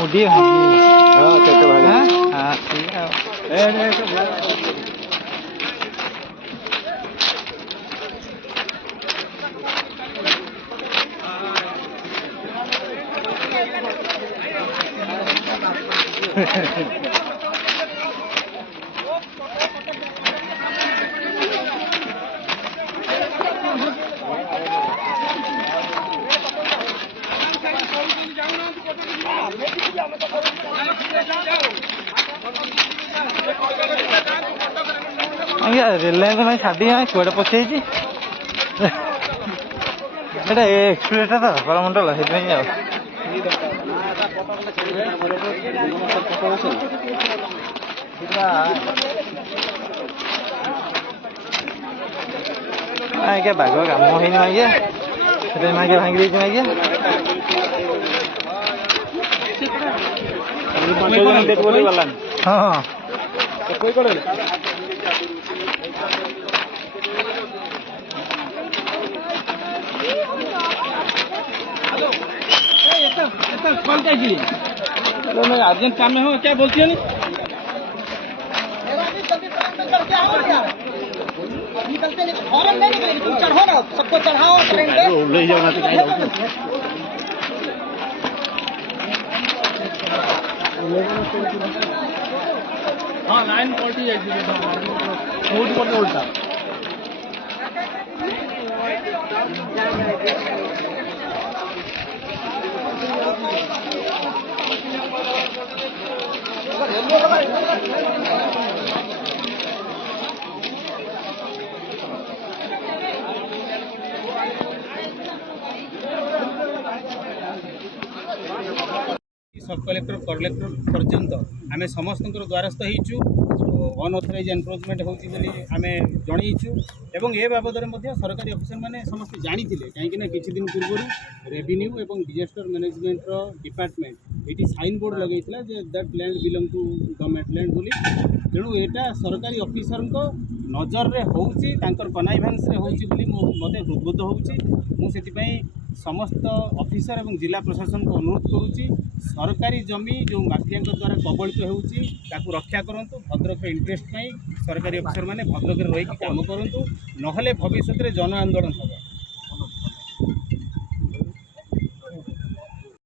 मुड़ी हाँ ठीक है रेल लाइन तो मैं छाड़ी कूड़े पशे एक्सप्रेस तो करमंडल से क्या बाघ कम है मागे मागे भांगी मागे हाँ मैं अर्जेंट काम में हूँ क्या बोलती हो नहीं चढ़ो ना सबको चढ़ाओ ले जाना हाँ 9:40 उल्टा सब कलेक्टर कलेक्टर पर्यंत आम समस्त द्वारस्थ होइचु अनऑथराइज एनक्रोचमेंट होची बोली आमे जणैछु एवं ए बाबद सरकारी ऑफिसर माने समस्त जानी कहीं किछि दिन पूर्व रेवेन्यू एवं डिजास्टर मैनेजमेंट रो डिपार्टमेंट एटी साइन बोर्ड लगैतिला जे that land belong to government land बोली तेणु एटा सरकारी ऑफिसर को नजर रे होउची तांकर कनाइभांस रे होउची बोली मते हृदबोध होउची मु सेति पई समस्त ऑफिसर एवं जिला प्रशासन को अनुरोध करुच्ची सरकारी जमी जो माफिया द्वारा कबलित होउची ताकू रक्षा करंतु भद्रक इंटरेस्ट सरकारी ऑफिसर माने भद्रक रही काम करंतु नहले भविष्य में जन आंदोलन होगा।